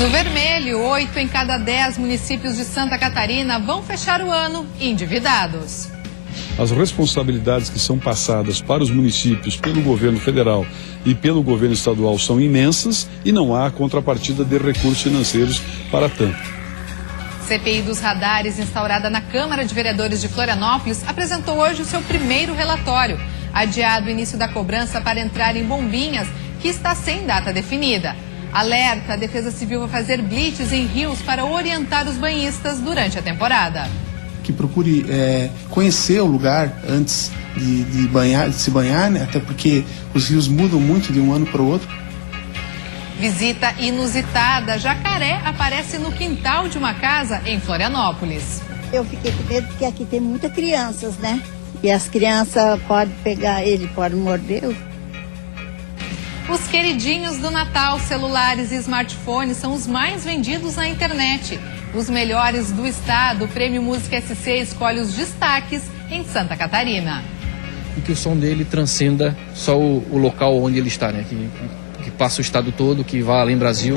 No vermelho, 8 em cada 10 municípios de Santa Catarina vão fechar o ano endividados. As responsabilidades que são passadas para os municípios pelo governo federal e pelo governo estadual são imensas e não há contrapartida de recursos financeiros para tanto. CPI dos radares, instaurada na Câmara de Vereadores de Florianópolis, apresentou hoje o seu primeiro relatório. Adiado o início da cobrança para entrar em Bombinhas, que está sem data definida. Alerta, a Defesa Civil vai fazer blitz em rios para orientar os banhistas durante a temporada. Que procure conhecer o lugar antes de se banhar, né? Até porque os rios mudam muito de um ano para o outro. Visita inusitada. Jacaré aparece no quintal de uma casa em Florianópolis. Eu fiquei com medo porque aqui tem muitas crianças, né? E as crianças podem pegar ele, podem morder. Os queridinhos do Natal, celulares e smartphones, são os mais vendidos na internet. Os melhores do estado, o Prêmio Música SC escolhe os destaques em Santa Catarina. E que o som dele transcenda só o local onde ele está, né? Que passa o estado todo, que vá além Brasil.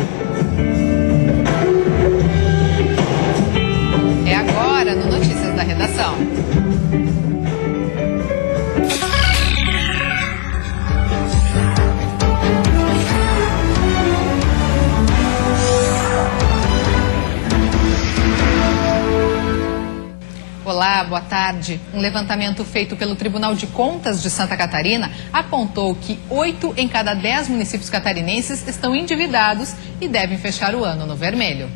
É agora no Notícias da Redação. Olá, boa tarde. Um levantamento feito pelo Tribunal de Contas de Santa Catarina apontou que 8 em cada 10 municípios catarinenses estão endividados e devem fechar o ano no vermelho.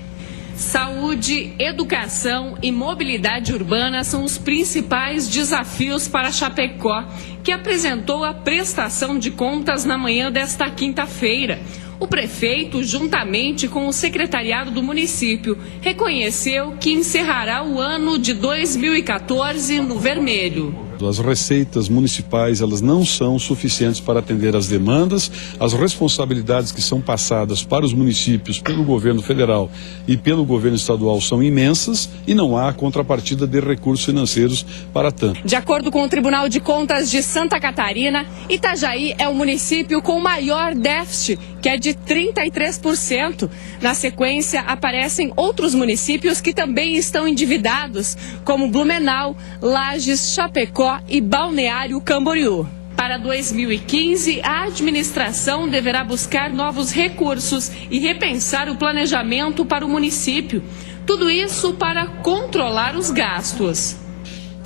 Saúde, educação e mobilidade urbana são os principais desafios para Chapecó, que apresentou a prestação de contas na manhã desta quinta-feira. O prefeito, juntamente com o secretariado do município, reconheceu que encerrará o ano de 2014 no vermelho. As receitas municipais, elas não são suficientes para atender às demandas, as responsabilidades que são passadas para os municípios pelo governo federal e pelo governo estadual são imensas e não há contrapartida de recursos financeiros para tanto. De acordo com o Tribunal de Contas de Santa Catarina, Itajaí é o município com maior déficit, que é de 33%. Na sequência, aparecem outros municípios que também estão endividados, como Blumenau, Lages, Chapecó e Balneário Camboriú. Para 2015, a administração deverá buscar novos recursos e repensar o planejamento para o município. Tudo isso para controlar os gastos.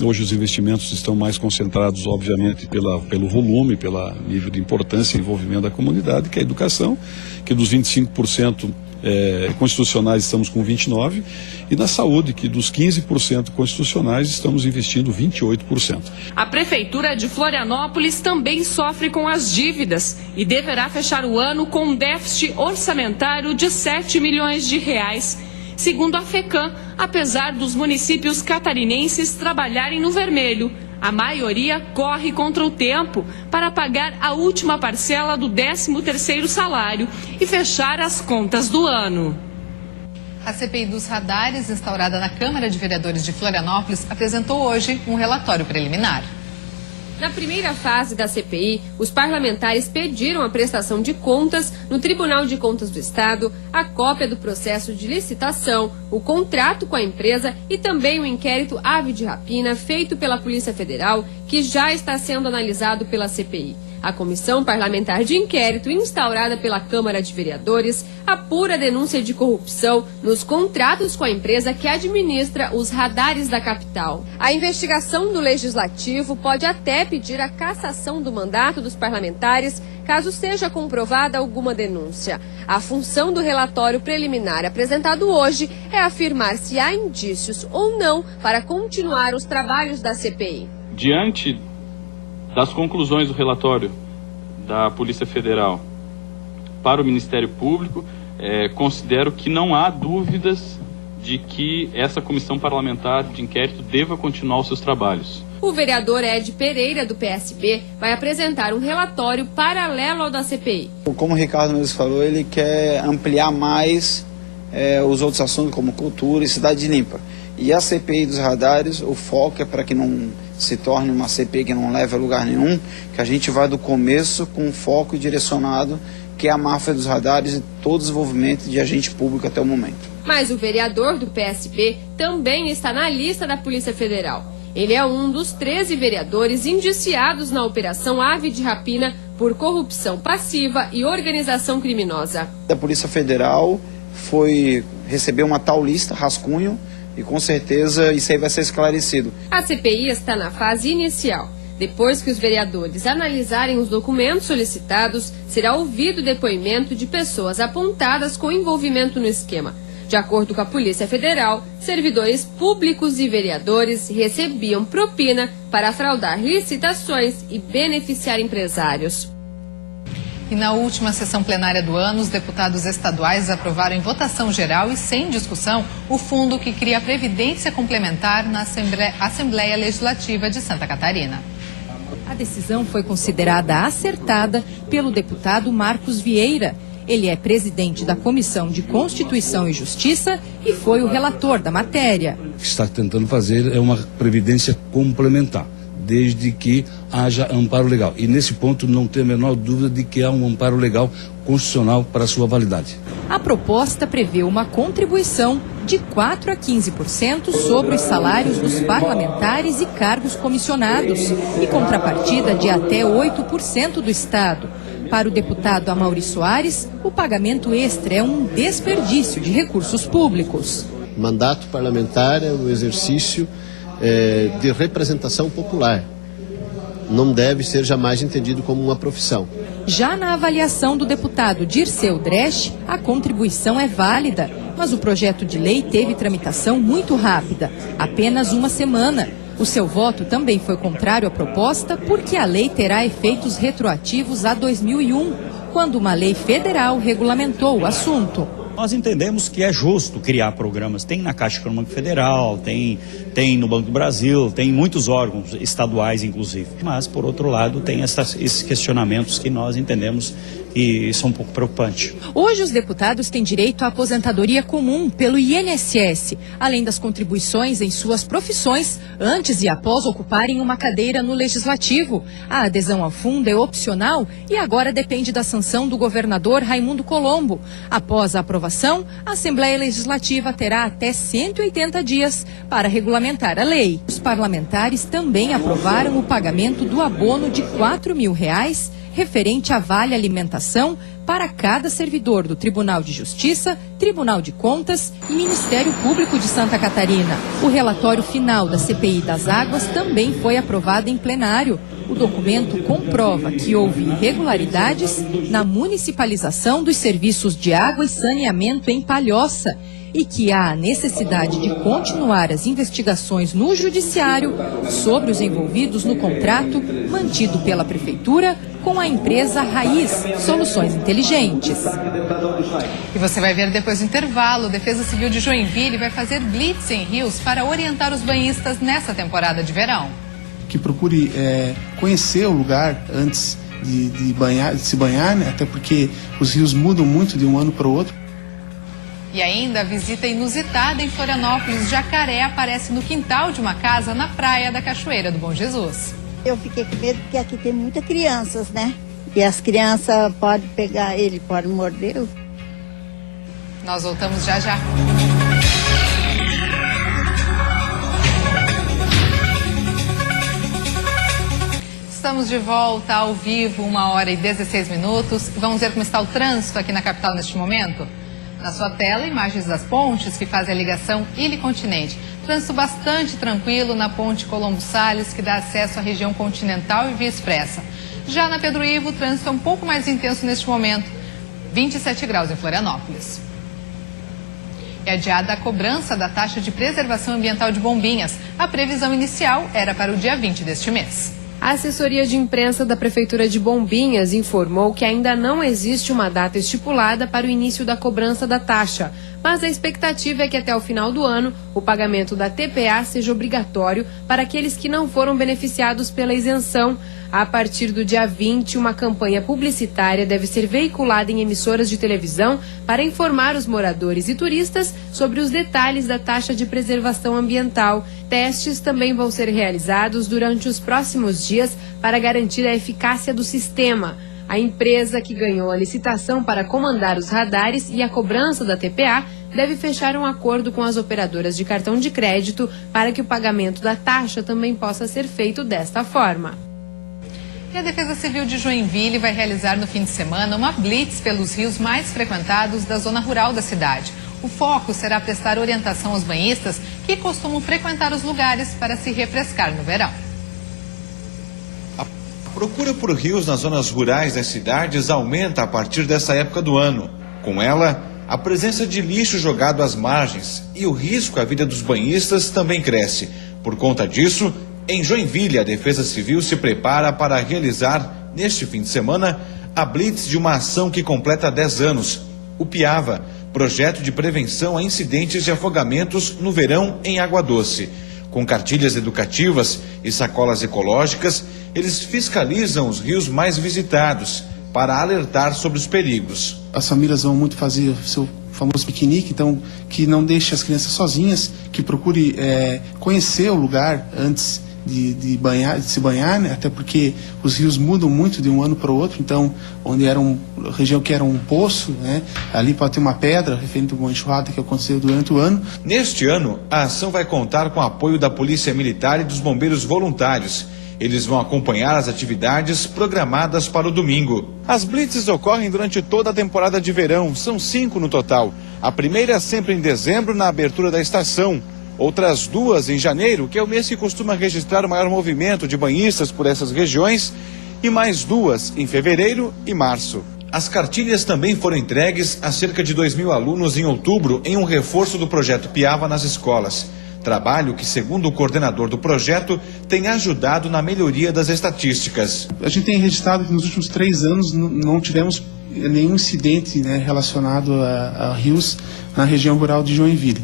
Hoje os investimentos estão mais concentrados, obviamente, pelo volume, pelo nível de importância e envolvimento da comunidade, que é a educação, que dos 25% constitucionais estamos com 29%, e na saúde, que dos 15% constitucionais estamos investindo 28%. A Prefeitura de Florianópolis também sofre com as dívidas e deverá fechar o ano com um déficit orçamentário de 7 milhões de reais. Segundo a FECAM, apesar dos municípios catarinenses trabalharem no vermelho, a maioria corre contra o tempo para pagar a última parcela do 13º salário e fechar as contas do ano. A CPI dos radares, instaurada na Câmara de Vereadores de Florianópolis, apresentou hoje um relatório preliminar. Na primeira fase da CPI, os parlamentares pediram a prestação de contas no Tribunal de Contas do Estado, a cópia do processo de licitação, o contrato com a empresa e também o inquérito ave de rapina feito pela Polícia Federal, que já está sendo analisado pela CPI. A Comissão Parlamentar de Inquérito, instaurada pela Câmara de Vereadores, apura a denúncia de corrupção nos contratos com a empresa que administra os radares da capital. A investigação do Legislativo pode até pedir a cassação do mandato dos parlamentares, caso seja comprovada alguma denúncia. A função do relatório preliminar apresentado hoje é afirmar se há indícios ou não para continuar os trabalhos da CPI. Diante das conclusões do relatório da Polícia Federal para o Ministério Público, considero que não há dúvidas de que essa comissão parlamentar de inquérito deva continuar os seus trabalhos. O vereador Ed Pereira, do PSB, vai apresentar um relatório paralelo ao da CPI. Como o Ricardo mesmo falou, ele quer ampliar mais os outros assuntos como cultura e cidade limpa. E a CPI dos radares, o foco é para que não se torne uma CPI que não leve a lugar nenhum, que a gente vai do começo com foco direcionado que é a máfia dos radares e todo o desenvolvimento de agente público até o momento. Mas o vereador do PSB também está na lista da Polícia Federal. Ele é um dos 13 vereadores indiciados na Operação Ave de Rapina por corrupção passiva e organização criminosa. A Polícia Federal recebeu uma tal lista, rascunho, e com certeza isso aí vai ser esclarecido. A CPI está na fase inicial. Depois que os vereadores analisarem os documentos solicitados, será ouvido o depoimento de pessoas apontadas com envolvimento no esquema. De acordo com a Polícia Federal, servidores públicos e vereadores recebiam propina para fraudar licitações e beneficiar empresários. E na última sessão plenária do ano, os deputados estaduais aprovaram em votação geral e sem discussão o fundo que cria a Previdência Complementar na Assembleia Legislativa de Santa Catarina. A decisão foi considerada acertada pelo deputado Marcos Vieira. Ele é presidente da Comissão de Constituição e Justiça e foi o relator da matéria. O que está tentando fazer é uma previdência complementar, desde que haja amparo legal. E nesse ponto não tem a menor dúvida de que há um amparo legal constitucional para a sua validade. A proposta prevê uma contribuição de 4% a 15% sobre os salários dos parlamentares e cargos comissionados e contrapartida de até 8% do Estado. Para o deputado Amaury Soares, o pagamento extra é um desperdício de recursos públicos. Mandato parlamentar é o exercício de representação popular. Não deve ser jamais entendido como uma profissão. Já na avaliação do deputado Dirceu Dresch, a contribuição é válida, mas o projeto de lei teve tramitação muito rápida, apenas uma semana. O seu voto também foi contrário à proposta porque a lei terá efeitos retroativos a 2001, quando uma lei federal regulamentou o assunto. Nós entendemos que é justo criar programas. Tem na Caixa Econômica Federal, tem no Banco do Brasil, tem muitos órgãos estaduais, inclusive. Mas, por outro lado, tem esses questionamentos que nós entendemos e são um pouco preocupantes. Hoje, os deputados têm direito à aposentadoria comum pelo INSS, além das contribuições em suas profissões, antes e após ocuparem uma cadeira no Legislativo. A adesão ao fundo é opcional e agora depende da sanção do governador Raimundo Colombo. Após a aprovação, a Assembleia Legislativa terá até 180 dias para regulamentar a lei. Os parlamentares também aprovaram o pagamento do abono de R$4.000 referente à Vale Alimentação para cada servidor do Tribunal de Justiça, Tribunal de Contas e Ministério Público de Santa Catarina. O relatório final da CPI das Águas também foi aprovado em plenário. O documento comprova que houve irregularidades na municipalização dos serviços de água e saneamento em Palhoça e que há a necessidade de continuar as investigações no Judiciário sobre os envolvidos no contrato mantido pela Prefeitura com a empresa Raiz Soluções Inteligentes. E você vai ver depois do intervalo, Defesa Civil de Joinville vai fazer blitz em rios para orientar os banhistas nessa temporada de verão. Que procure conhecer o lugar antes de se banhar, né? Até porque os rios mudam muito de um ano para o outro. E ainda a visita inusitada em Florianópolis. Jacaré aparece no quintal de uma casa na praia da Cachoeira do Bom Jesus. Eu fiquei com medo porque aqui tem muitas crianças, né? E as crianças podem pegar ele, podem morder. Nós voltamos já já. Estamos de volta ao vivo, 1h16. Vamos ver como está o trânsito aqui na capital neste momento? Na sua tela, imagens das pontes que fazem a ligação ilha-continente. Trânsito bastante tranquilo na ponte Colombo Salles, que dá acesso à região continental e via expressa. Já na Pedro Ivo, o trânsito é um pouco mais intenso neste momento. 27 graus em Florianópolis. É adiada a cobrança da taxa de preservação ambiental de Bombinhas. A previsão inicial era para o dia 20 deste mês. A assessoria de imprensa da Prefeitura de Bombinhas informou que ainda não existe uma data estipulada para o início da cobrança da taxa, mas a expectativa é que até o final do ano o pagamento da TPA seja obrigatório para aqueles que não foram beneficiados pela isenção. A partir do dia 20, uma campanha publicitária deve ser veiculada em emissoras de televisão para informar os moradores e turistas sobre os detalhes da taxa de preservação ambiental. Testes também vão ser realizados durante os próximos dias para garantir a eficácia do sistema. A empresa que ganhou a licitação para comandar os radares e a cobrança da TPA deve fechar um acordo com as operadoras de cartão de crédito para que o pagamento da taxa também possa ser feito desta forma. E a Defesa Civil de Joinville vai realizar no fim de semana uma blitz pelos rios mais frequentados da zona rural da cidade. O foco será prestar orientação aos banhistas que costumam frequentar os lugares para se refrescar no verão. A procura por rios nas zonas rurais das cidades aumenta a partir dessa época do ano. Com ela, a presença de lixo jogado às margens e o risco à vida dos banhistas também cresce. Por conta disso, em Joinville, a Defesa Civil se prepara para realizar, neste fim de semana, a blitz de uma ação que completa 10 anos, o PIAVA, Projeto de Prevenção a Incidentes de Afogamentos no Verão em Água Doce. Com cartilhas educativas e sacolas ecológicas, eles fiscalizam os rios mais visitados para alertar sobre os perigos. As famílias vão muito fazer o seu famoso piquenique, então que não deixe as crianças sozinhas, que procure conhecer o lugar antes de se banhar, né? Até porque os rios mudam muito de um ano para o outro, então onde era região que era um poço, né? Ali pode ter uma pedra referente a uma enxurrada que aconteceu durante o ano. Neste ano, a ação vai contar com o apoio da Polícia Militar e dos bombeiros voluntários. Eles vão acompanhar as atividades programadas para o domingo. As blitzes ocorrem durante toda a temporada de verão, são 5 no total. A primeira sempre em dezembro, na abertura da estação. Outras 2 em janeiro, que é o mês que costuma registrar o maior movimento de banhistas por essas regiões, e mais 2 em fevereiro e março. As cartilhas também foram entregues a cerca de 2.000 alunos em outubro em um reforço do projeto PIAVA nas escolas. Trabalho que, segundo o coordenador do projeto, tem ajudado na melhoria das estatísticas. A gente tem registrado que nos últimos 3 anos não tivemos nenhum incidente, né, relacionado a rios na região rural de Joinville.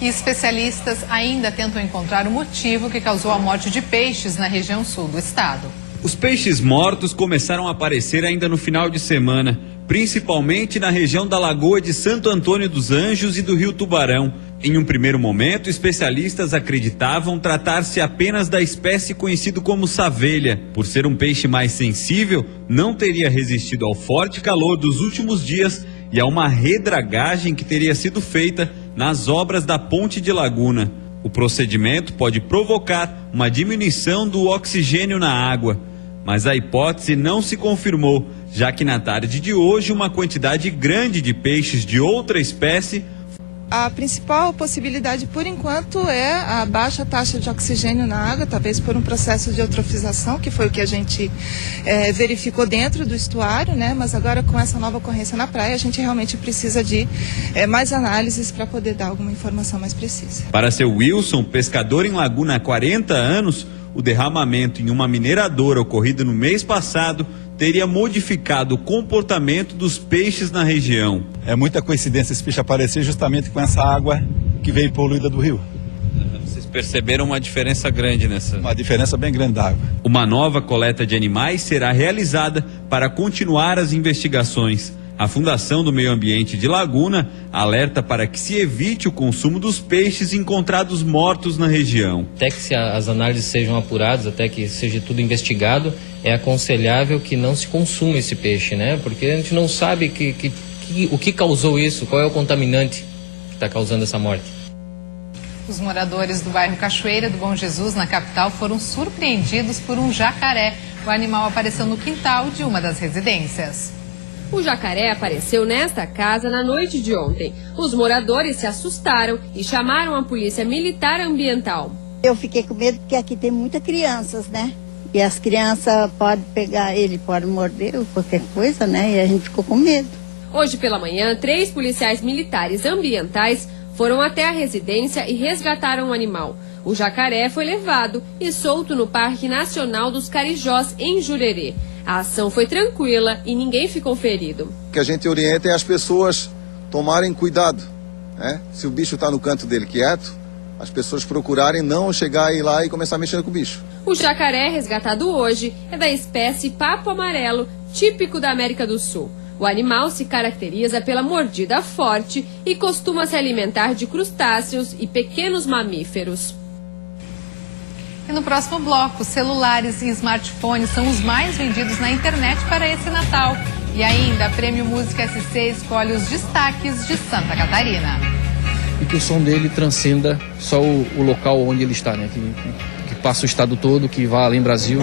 E especialistas ainda tentam encontrar o motivo que causou a morte de peixes na região sul do estado. Os peixes mortos começaram a aparecer ainda no final de semana, principalmente na região da Lagoa de Santo Antônio dos Anjos e do Rio Tubarão. Em um primeiro momento, especialistas acreditavam tratar-se apenas da espécie conhecida como savelha. Por ser um peixe mais sensível, não teria resistido ao forte calor dos últimos dias e a uma redragagem que teria sido feita nas obras da Ponte de Laguna. O procedimento pode provocar uma diminuição do oxigênio na água, mas a hipótese não se confirmou, já que na tarde de hoje uma quantidade grande de peixes de outra espécie. A principal possibilidade, por enquanto, é a baixa taxa de oxigênio na água, talvez por um processo de eutrofização, que foi o que a gente verificou dentro do estuário, né? Mas agora, com essa nova ocorrência na praia, a gente realmente precisa de mais análises para poder dar alguma informação mais precisa. Para seu Wilson, pescador em Laguna há 40 anos, o derramamento em uma mineradora ocorrido no mês passado teria modificado o comportamento dos peixes na região. É muita coincidência esse peixe aparecer justamente com essa água que vem poluída do rio. Vocês perceberam uma diferença grande nessa? Uma diferença bem grande da água. Uma nova coleta de animais será realizada para continuar as investigações. A Fundação do Meio Ambiente de Laguna alerta para que se evite o consumo dos peixes encontrados mortos na região. Até que as análises sejam apuradas, até que seja tudo investigado, é aconselhável que não se consuma esse peixe, né? Porque a gente não sabe o que causou isso, qual é o contaminante que está causando essa morte. Os moradores do bairro Cachoeira do Bom Jesus, na capital, foram surpreendidos por um jacaré. O animal apareceu no quintal de uma das residências. O jacaré apareceu nesta casa na noite de ontem. Os moradores se assustaram e chamaram a polícia militar ambiental. Eu fiquei com medo porque aqui tem muitas crianças, né? E as crianças podem pegar, ele pode morder ou qualquer coisa, né? E a gente ficou com medo. Hoje pela manhã, 3 policiais militares ambientais foram até a residência e resgataram o animal. O jacaré foi levado e solto no Parque Nacional dos Carijós, em Jurerê. A ação foi tranquila e ninguém ficou ferido. O que a gente orienta é as pessoas tomarem cuidado, né? Se o bicho está no canto dele quieto, as pessoas procurarem não chegar aí lá e começar mexendo com o bicho. O jacaré resgatado hoje é da espécie papo amarelo, típico da América do Sul. O animal se caracteriza pela mordida forte e costuma se alimentar de crustáceos e pequenos mamíferos. E no próximo bloco, celulares e smartphones são os mais vendidos na internet para esse Natal. E ainda, a Prêmio Música SC escolhe os destaques de Santa Catarina. E que o som dele transcenda só o local onde ele está, né? Que passa o estado todo, que vá além Brasil.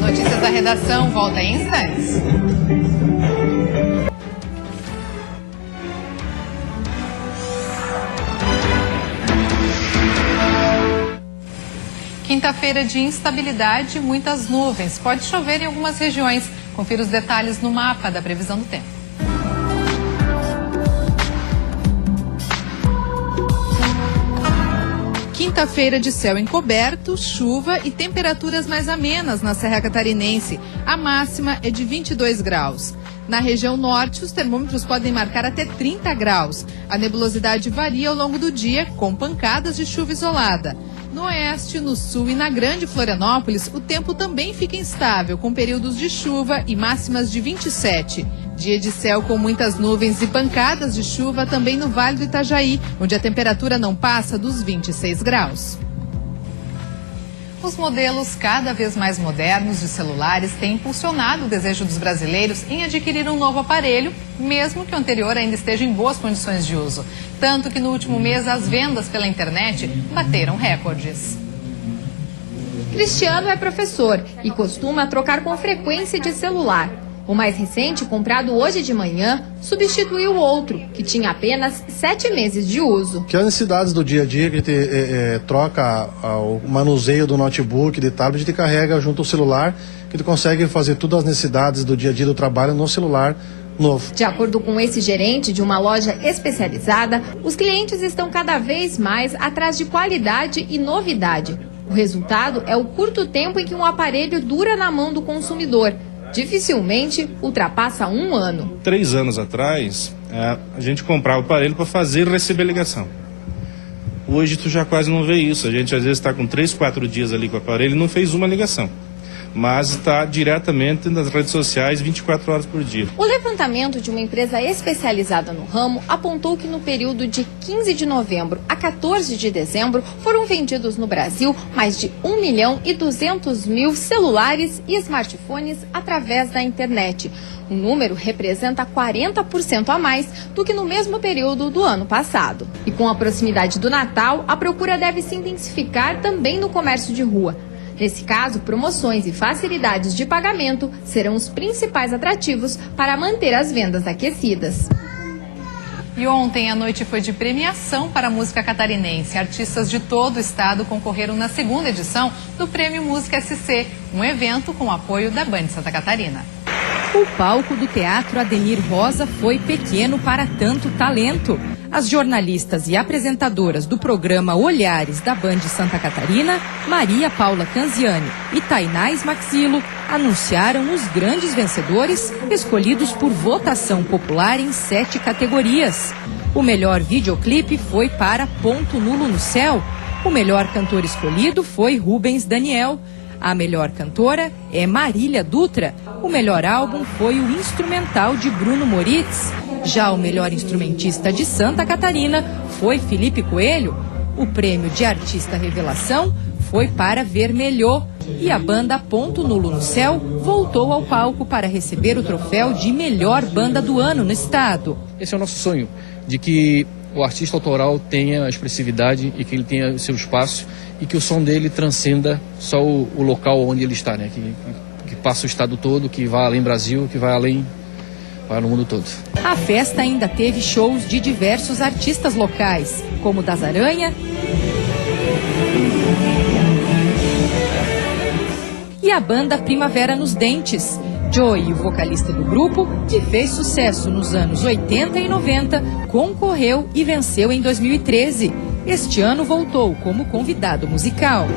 Notícias da redação volta em instantes. Quinta-feira de instabilidade e muitas nuvens. Pode chover em algumas regiões. Confira os detalhes no mapa da previsão do tempo. Quinta-feira de céu encoberto, chuva e temperaturas mais amenas na Serra Catarinense. A máxima é de 22 graus. Na região norte, os termômetros podem marcar até 30 graus. A nebulosidade varia ao longo do dia, com pancadas de chuva isolada. No oeste, no sul e na Grande Florianópolis, o tempo também fica instável, com períodos de chuva e máximas de 27. Dia de céu com muitas nuvens e pancadas de chuva também no Vale do Itajaí, onde a temperatura não passa dos 26 graus. Os modelos cada vez mais modernos de celulares têm impulsionado o desejo dos brasileiros em adquirir um novo aparelho, mesmo que o anterior ainda esteja em boas condições de uso. Tanto que no último mês as vendas pela internet bateram recordes. Cristiano é professor e costuma trocar com frequência de celular. O mais recente, comprado hoje de manhã, substituiu o outro, que tinha apenas 7 meses de uso. Que as necessidades do dia a dia, que a gente troca o manuseio do notebook, de tablet, e carrega junto ao celular, que tu consegue fazer todas as necessidades do dia a dia do trabalho no celular novo. De acordo com esse gerente de uma loja especializada, os clientes estão cada vez mais atrás de qualidade e novidade. O resultado é o curto tempo em que um aparelho dura na mão do consumidor. Dificilmente ultrapassa 1 ano. 3 anos atrás, a gente comprava o aparelho para fazer e receber ligação. Hoje tu já quase não vê isso. A gente às vezes está com 3, 4 dias ali com o aparelho e não fez uma ligação. Mas está diretamente nas redes sociais 24 horas por dia. O levantamento de uma empresa especializada no ramo apontou que no período de 15 de novembro a 14 de dezembro foram vendidos no Brasil mais de 1.200.000 celulares e smartphones através da internet. O número representa 40% a mais do que no mesmo período do ano passado. E com a proximidade do Natal, a procura deve se intensificar também no comércio de rua. Nesse caso, promoções e facilidades de pagamento serão os principais atrativos para manter as vendas aquecidas. E ontem a noite foi de premiação para a música catarinense. Artistas de todo o estado concorreram na segunda edição do Prêmio Música SC, um evento com o apoio da Band Santa Catarina. O palco do Teatro Ademir Rosa foi pequeno para tanto talento. As jornalistas e apresentadoras do programa Olhares da Band Santa Catarina, Maria Paula Canziani e Tainais Maxilo, anunciaram os grandes vencedores escolhidos por votação popular em 7 categorias. O melhor videoclipe foi para Ponto Nulo no Céu. O melhor cantor escolhido foi Rubens Daniel. A melhor cantora é Marília Dutra. O melhor álbum foi o instrumental de Bruno Moritz. Já o melhor instrumentista de Santa Catarina foi Felipe Coelho. O prêmio de artista revelação foi para Vermelhô. E a banda Ponto Nulo no Céu voltou ao palco para receber o troféu de melhor banda do ano no estado. Esse é o nosso sonho, de que o artista autoral tenha a expressividade e que ele tenha o seu espaço e que o som dele transcenda só o local onde ele está, né? Que passa o estado todo, que vá além Brasil, que vai além, vai no mundo todo. A festa ainda teve shows de diversos artistas locais, como Das Aranha e a banda Primavera nos Dentes. Joey, o vocalista do grupo, que fez sucesso nos anos 80 e 90, concorreu e venceu em 2013. Este ano voltou como convidado musical.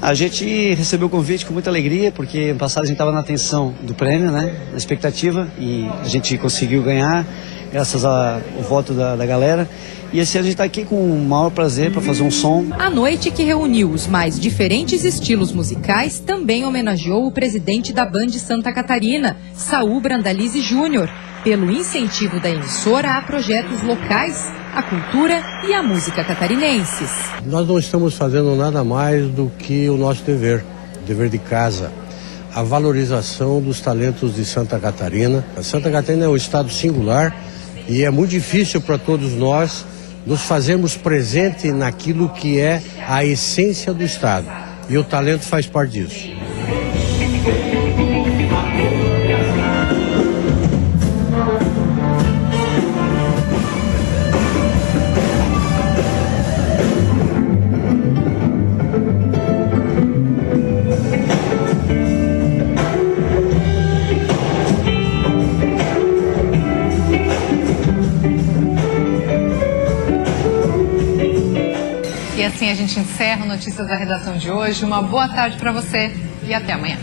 A gente recebeu o convite com muita alegria, porque no passado a gente estava na atenção do prêmio, né, na expectativa, e a gente conseguiu ganhar, graças ao voto da galera. E esse ano a gente está aqui com o maior prazer para fazer um som. A noite, que reuniu os mais diferentes estilos musicais, também homenageou o presidente da Band Santa Catarina, Saul Brandalize Júnior, pelo incentivo da emissora a projetos locais, a cultura e a música catarinenses. Nós não estamos fazendo nada mais do que o nosso dever de casa. A valorização dos talentos de Santa Catarina. A Santa Catarina é um estado singular e é muito difícil para todos nós nos fazermos presente naquilo que é a essência do estado. E o talento faz parte disso. E assim a gente encerra o Notícias da Redação de hoje. Uma boa tarde para você e até amanhã.